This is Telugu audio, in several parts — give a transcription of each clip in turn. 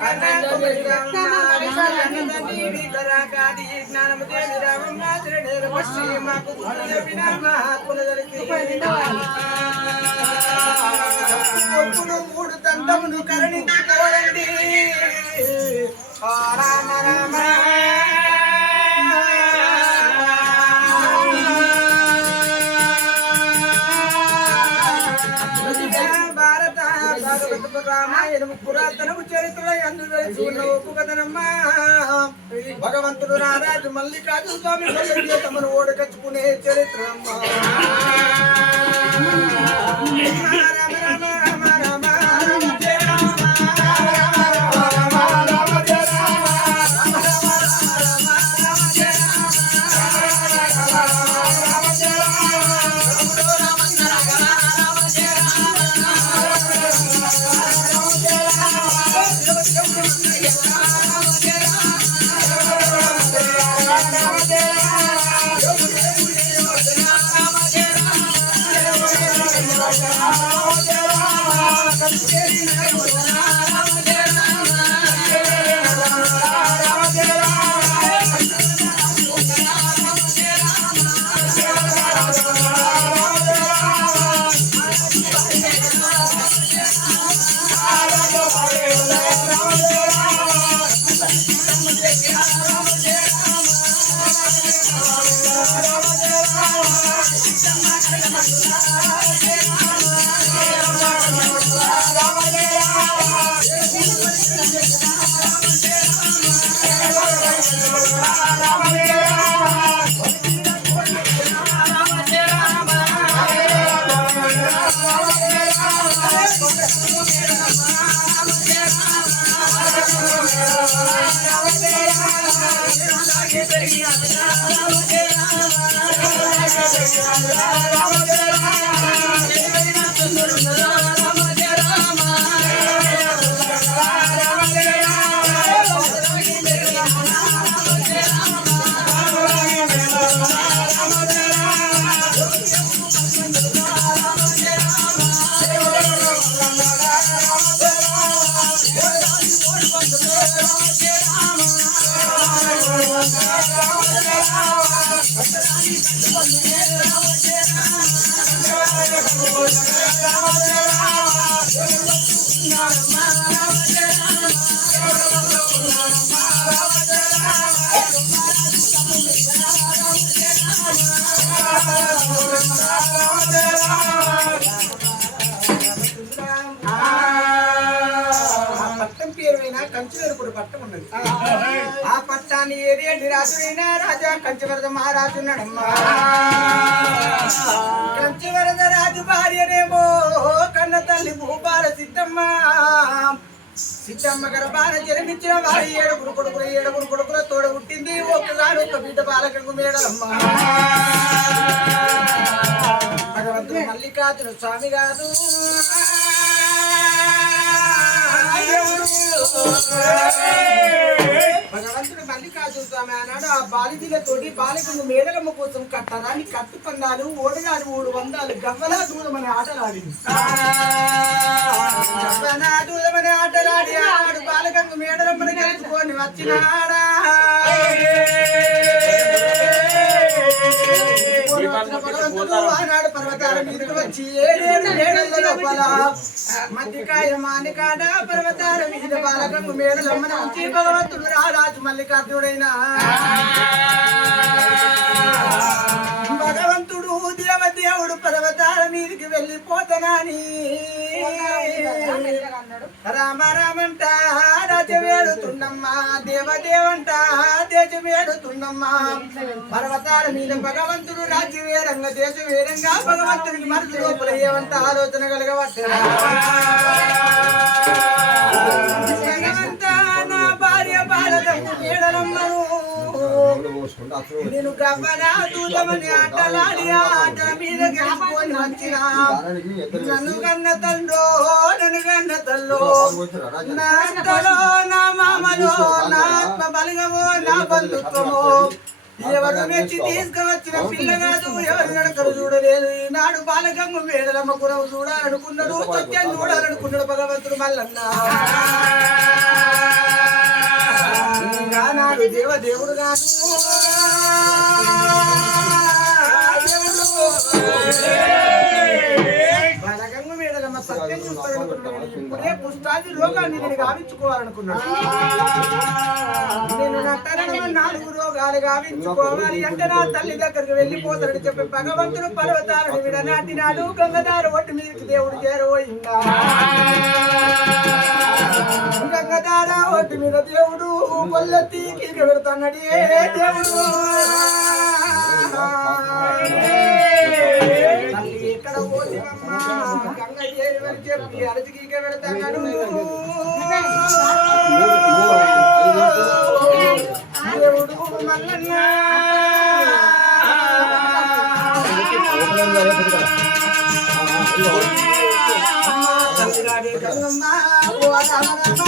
కన్నా మూడు దండమును కరణించుకోరండి రామ రామ వేదము పురాతనము చరిత్ర అందు వేసి ఉన్న ఒప్పు కథనమ్మా భగవంతుడు నారాజు మల్లికార్జున స్వామి తమను ఓడకచ్చుకునే చరిత్ర అమ్మా రామ రామ. రామ జయ రామ కృష్ణ జయ రామ జయ రామ రామ ఆ కంచువేరుకుడు పట్టం ఉన్నది. ఆ పట్టాన్ని ఏరేంటి రాజునైనా రాజా కంచివరద మహారాజు నడమ్మా. కంచివరద రాజు భార్యనేమో కన్న తల్లి భూపాల సిద్ధమ్మ. సిద్ధమ్మ గర్భాన జన్మించిన వారి ఏడుగురు కొడుకులు ఏడుగురు కొడుకుల తోడ పుట్టింది. ఒక్కగాడు ఒక బిడ్డ బాలకకు మేడలమ్మ. భగవంతుడు మల్లికార్జున స్వామి కాదు భగవంతుడు మల్లికార్జున స్వామి. అన్నాడు ఆ బాలికలతోటి బాలికను మేడలమ్మ కోసం కట్టరాని కట్టు పందాలు ఓడగాడు మూడు వందాలు గవ్వలా దూరం అనే ఆటలాడింది గవ్వనా దూరం అనే ఆటలాడి ఆడు బాలకంగు మేడలమ్మని గెలుచుకొని వచ్చినాడా? భగవంతుడు ఆనాడు పర్వతాల మీదకి వచ్చి మేడల లోపల మధ్యకాయ మానికాడ పర్వతాల మీద బాలకంగు మేడలమ్మని ఉంచి భగవంతుడు రారాజు మల్లికార్జుడైన భగవంతుడు దేవదేవుడు పర్వతాల మీదకి వెళ్ళిపోతానని రామ రామంట రాజ దేవదేవంట దేశ పర్వతాల మీద భగవంతుడు రాజ్య వేరంగా దేశ వేరంగా భగవంతుడికి మనసు లోపల ఏమంత ఆలోచన కలగవచ్చు నేను గవ్వనా దూతమని ఆటలాడి ఆ ఆట మీద గెలుచుకొని వచ్చిన. నన్ను కన్న తండ్రో నన్ను కన్న తల్లో. నా అత్తలో నా మామలో నా ఆత్మ బలగమో నా బంధుత్వమో. ఎవరు మెచ్చి తీసుకువచ్చిన పిల్ల కాదు ఎవరు నడకలు చూడలేదు. ఈనాడు బాలకమ్మ మేడలమ్మ కురవు చూడాలనుకున్నాడు సత్యం చూడాలనుకున్నాడు భగవంతుడు మల్లన్న. దేవ దేవుడు గాను దేవుడు. సత్యం చూస్తాడనుకున్నాడు ఇప్పుడే పుష్టాది రోగాన్ని నేను గావించుకోవాలనుకున్నాడు. నేను నట్టనడమ నాలుగు రోగాలు గావించుకోవాలి అంటే నా తల్లి దగ్గరికి వెళ్ళిపోతాడని చెప్పి భగవంతుడు పర్వతాలను విడనాటినాడు గంగదారు ఒట్టి మీదకి దేవుడు చేరబోయిందా గంగదార ఒట్టి మీద దేవుడు కొల్లెత్తి కీక పెడతాడు ఏ దేవుడు తల్లి ఎక్కడ పోతివమ్మా? చెప్పి అరచి కీక పెడతాడు మల్లన్న తల్లిగారి గంగమ్మ ఓ రామ కన్న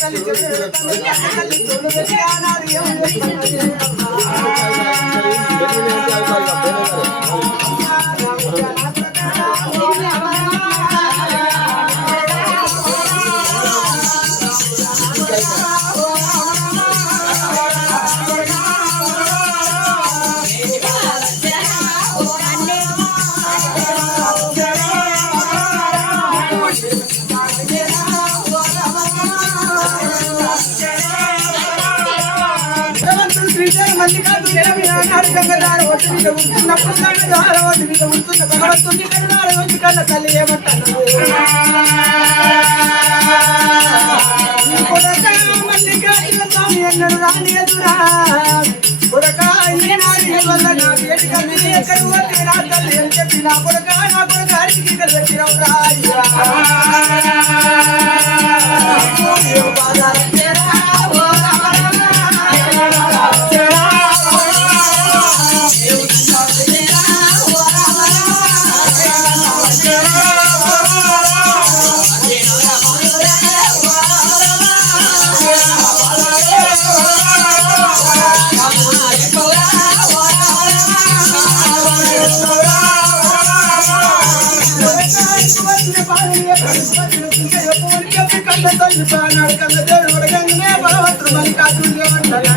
తల్లి తల్లి తోడు వెళ్ళి ఆనాడు శ్రీదేవి మల్లికార్జున స్వామి ఒడ్డు మీద ఉంటున్నప్పుడు గంగధార ఒడ్డు మీద ఉంటున్న భగవంతుని గంగధార వచ్చి తల్లి ఏమంటారు కొడక స్వామి అన్నాడు రాని ఎదురా కొడక నా నా తల్లి అని కొడక నా కొడక అడిగి కలిసి రాయ్యా